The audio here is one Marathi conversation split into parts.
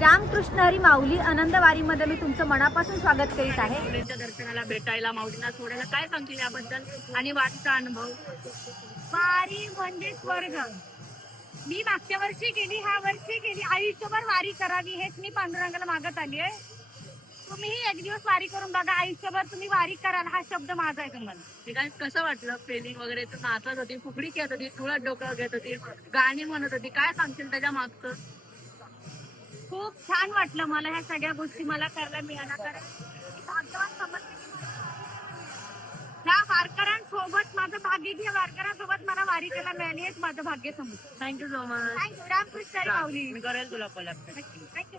रामकृष्ण हरी माऊली आनंद वारीमध्ये मी तुमचं मनापासून स्वागत करीत आहे. दर्शनाला भेटायला माऊलींना सोडायला काय सांगतील याबद्दल? आणि वाटचा अनुभव? वारी म्हणजे स्वर्ग. मी मागच्या वर्षी गेली ह्या वर्षी गेली. आयुष्यभर वारी करावी हेच मी पांडुरंगाला मागत आली आहे. तुम्हीही एक दिवस वारी करून बघा आयुष्यभर तुम्ही वारी कराल हा शब्द माझा आहे तुम्हाला. कसं वाटलं? फिलिंग वगैरे तर नाचत होती फुगडी खेळत होती तुळत डोकं घेत होती गाणी म्हणत होती काय सांगतील त्याच्या मागचं? खूप छान वाटलं मला ह्या सगळ्या गोष्टी मला करायला मिळाल्या. कारण. ह्या वारकऱ्यांसोबत माझं भाग्य ह्या वारकऱ्यांसोबत मला वारी करायला मिळाली हेच माझं भाग्य समजतं thank you so much thank you Ramakrishna Hari Mauli. मी करेल तुला कोलॅब. थँक्यू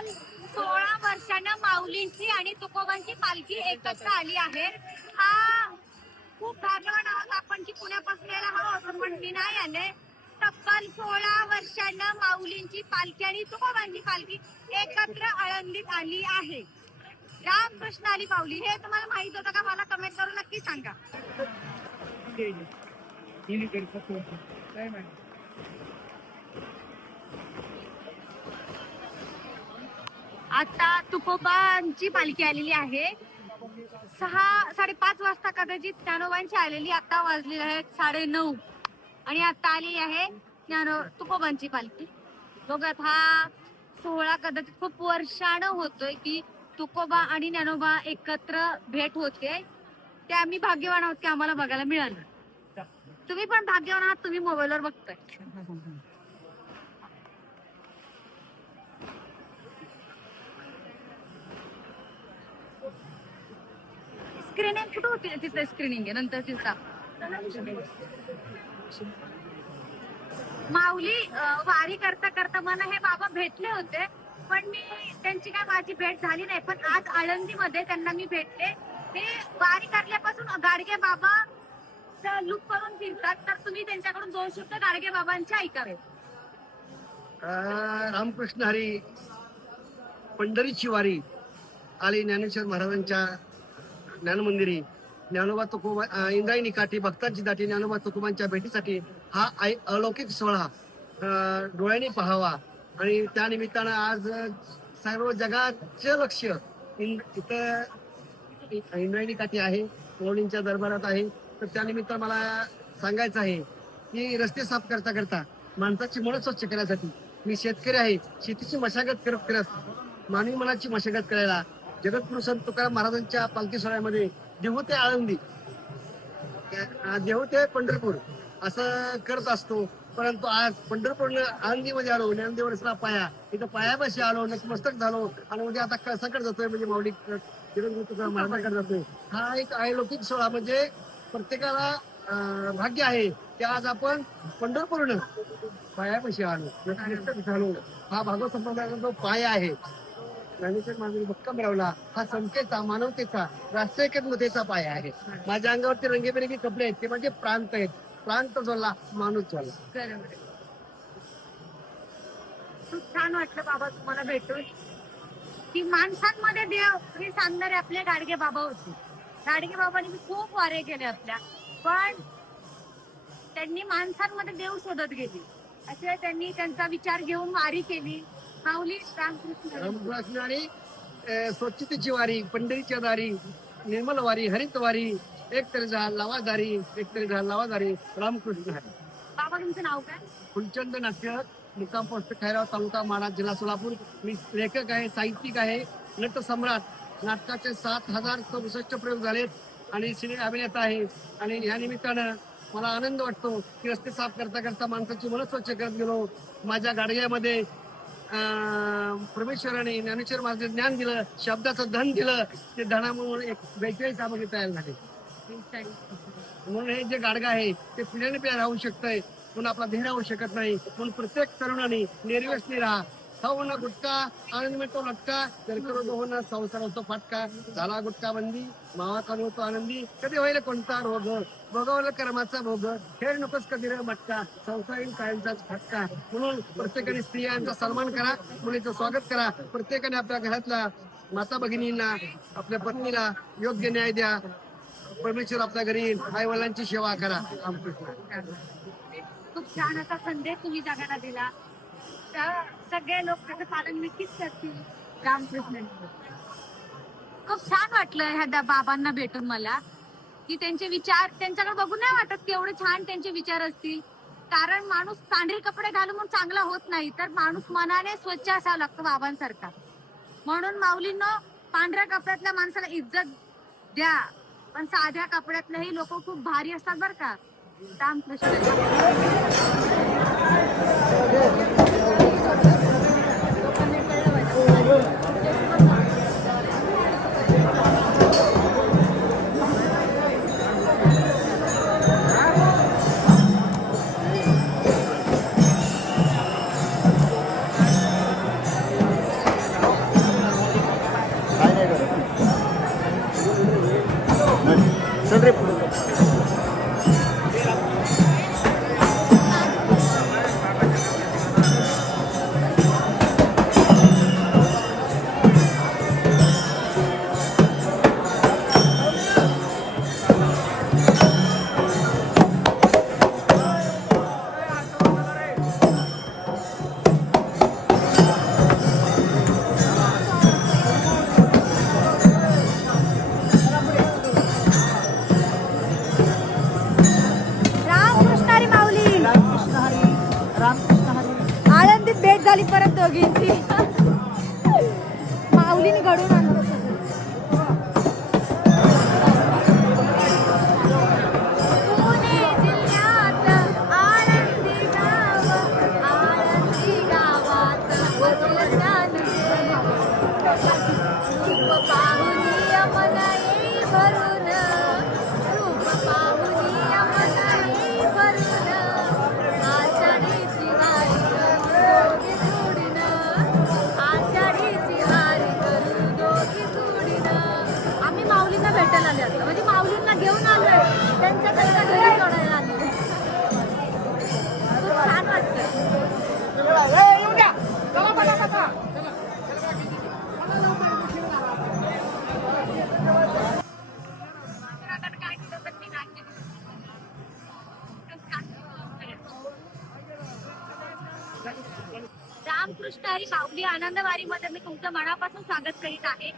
तब्बल सोळा वर्षानं माऊलींची आणि तुकोबांची पालखी एकत्र आली आहे हा खूप भाग्यवान आहोत आपण की पुण्यापासून यायला हवं होतं पण मी नाही आले तब्बल सोळा वर्षानं माऊलींची पालखी आणि तुकोबांची पालखी एकत्र आळंदीत आली आहे रामकृष्ण आली माऊली हे तुम्हाला माहीत होतं का मला कमेंट करून नक्की सांगा आता तुकोबांची पालखी आलेली आहे. सहा साडेपाच वाजता कदाचित ज्ञानोबांची आलेली आता वाजलेली आहे साडे नऊ आणि आता आलेली आहे ज्ञानो तुकोबांची पालखी. बघत हा सोहळा कदाचित खूप वर्षानं होतोय की तुकोबा आणि ज्ञानोबा एकत्र भेट होते. ते आम्ही भाग्यवान आहोत की आम्हाला बघायला मिळालं. तुम्ही पण भाग्यवान आहात तुम्ही मोबाईलवर बघताय. स्क्रीनिंग कुठं होती? तिथे स्क्रीनिंग आहे नंतर तिथं. माऊली वारी करता करता मला हे बाबा भेटले होते पण मी त्यांची काय माझी भेट झाली नाही. पण आज आळंदीमध्ये त्यांना मी भेटले. ते वारी करल्यापासून गाडगे बाबा लुक करून फिरतात. तर तुम्ही त्यांच्याकडून दोन शब्द गाडगे बाबांचे ऐकावे रामकृष्ण हरी पंढरीची वारी आली ज्ञानेश्वर महाराजांच्या ज्ञानमंदिरी. ज्ञानोबा तुकोबा इंद्रायणी काठी भक्तांची दाटी ज्ञानोबा तुकोबांच्या भेटीसाठी हा आई अलौकिक सोहळा डोळ्यांनी पाहावा. आणि त्या निमित्तानं आज सर्व जगाचे लक्ष इथं इंद्रायणी काठी आहे मौलींच्या दरबारात आहे. तर त्यानिमित्त मला सांगायचं आहे की रस्ते साफ करता करता माणसाची मन स्वच्छ करण्यासाठी मी शेतकरी आहे. शेतीची मशागत करत करत मानवी मनाची मशागत करायला जगद्गुरु संत तुकाराम महाराजांच्या पालखी सोहळ्यामध्ये देहू ते आळंदी. अं, देहू ते पंढरपूर असं करत असतो. परंतु आज पंढरपूर आळंदीमध्ये आलो ज्ञानदेवरसला पाया. इथं पायापाशी आलो नतमस्तक झालो. आणि उद्या आता कळसाकडे जातोय म्हणजे माऊली जगतगुरु तुकाराम महाराजांकडे जातोय. हा एक अलौकिक सोहळा म्हणजे प्रत्येकाला भाग्य आहे की आज आपण पंढरपूरनं पायापाशी आलो. झालो. हा भागवत संप्रदायाचा जो पाया आहे ज्ञानेश्वर महाराजांनी भक्कम रावला. हा समतेचा मानवतेचा राष्ट्रीय एकात्मतेचा पाया आहे. माझ्या अंगावरती रंगीबेरंगी कपडे आहेत ते म्हणजे प्रांत आहेत. प्रांत झाला माणूस झाला खूप छान वाटलं बाबा तुम्हाला भेटून. की माणसांमध्ये देव हे सांगणारे आपले गाडगे बाबा होते. गाडगे बाबांनी खूप वारे केले आपल्या. पण त्यांनी माणसांमध्ये देव शोधत गेली. असे त्यांनी त्यांचा विचार घेऊन वारी केली. माऊली रामकृष्ण आणि स्वच्छतेची वारी पंढरीच्या दारी निर्मल वारी हरित वारी एक तरी झाल लावादारी एक तरी झाल लावादारी. रामकृष्ण हरी. बाबा तुमचं नाव काय? फुलचंद नाट्य मुक्काम पोस्ट खैराव तालुका माडा जिल्हा सोलापूर. मी लेखक आहे साहित्यिक आहे नट सम्राट. नाटकाचे सात हजार चौसष्ट प्रयोग झालेत आणि सिने अभिनेता आहे. आणि ह्या निमित्तानं मला आनंद वाटतो की रस्ते साफ करता करता माणसाची मन स्वच्छ करत गेलो. माझ्या गाडग्यामध्ये परमेश्वराने ज्ञानेश्वर माझे ज्ञान दिलं शब्दाचं धन दिलं ते धनामुळे एक वेगळी सामग्री तयार झाली. म्हणून हे जे गाडगा आहे ते पिढ्याने पिढ्या राहू शकतंय म्हणून आपला धीर राहू शकत नाही. म्हणून प्रत्येक तरुणाने निर्व्यसनी राहा. खाऊ ना गुटका आनंद मिळतो लटका कर्करोग होणं संसार होतो फाटका झाला गुटका बंदी मावा कमी होतो आनंदी. कधी होईल कोणता रोग? भोगवलं कर्माचा भोग. खेळ नकोस कधी रे मटका. संसारीन कायमचाच फटका. म्हणून प्रत्येकाने स्त्रियांचा सन्मान करा मुलीचं स्वागत करा. प्रत्येकाने आपल्या घरातला माता भगिनींना आपल्या पत्नीला योग्य न्याय द्या. परमेश्वर आपल्या घरी आई वडिलांची सेवा करा. खूप छान असा संदेश तुम्ही जगाला दिला. सगळे लोक त्याचं पालन नक्कीच करतील. रामकृष्ण खूप छान वाटलं ह्या बाबांना भेटून मला. की त्यांचे विचार त्यांच्याकडे बघून नाही वाटत की एवढे छान त्यांचे विचार असतील. कारण माणूस पांढरे कपडे घालून म्हणून चांगला होत नाही तर माणूस मनाने स्वच्छ असावा लागतो बाबांसारखा. म्हणून माऊलींनो पांढऱ्या कपड्यातल्या माणसाला इज्जत द्या. पण साध्या कपड्यातलेही लोक खूप भारी असतात बर का. रामकृष्ण. रामकृष्णारी माऊलीने घडून आणलं रामकृष्ण हरी माऊली आनंदवारी मध्ये मी तुमचं मनापासून स्वागत करीत आहे.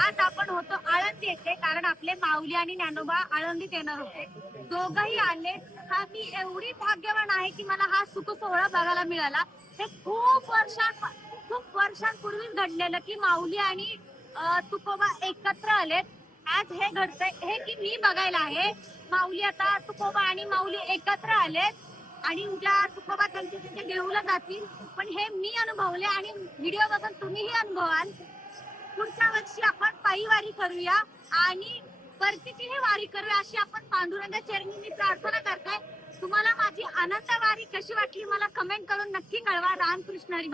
आज आपण होतो आळंदी येथे कारण आपले माऊली आणि ज्ञानोबा आळंदीत येणार होते. दोघही आले. हा मी एवढी भाग्यवान आहे की मला हा सुख सोहळा बघायला मिळाला. हे खूप वर्षां खूप वर्षांपूर्वी घडलेलं की माऊली आणि तुकोबा एकत्र आलेत. आज हे घडतंय. हे की मी बघायला आहे. माऊली आता तुकोबा आणि माऊली एकत्र आलेत. आणि उद्या तुकोबा त्यांच्या तिथे देऊला जातील. पण हे मी अनुभवले आणि व्हिडिओ बघून तुम्हीही अनुभवाल. पुढच्या वर्षी आपण पायी वारी करूया आणि परतीचीही वारी करूया अशी आपण पांडुरंगा चरणी मी प्रार्थना करताय. तुम्हाला माझी आनंद वारी कशी वाटली मला कमेंट करून नक्की कळवा. रामकृष्ण हरी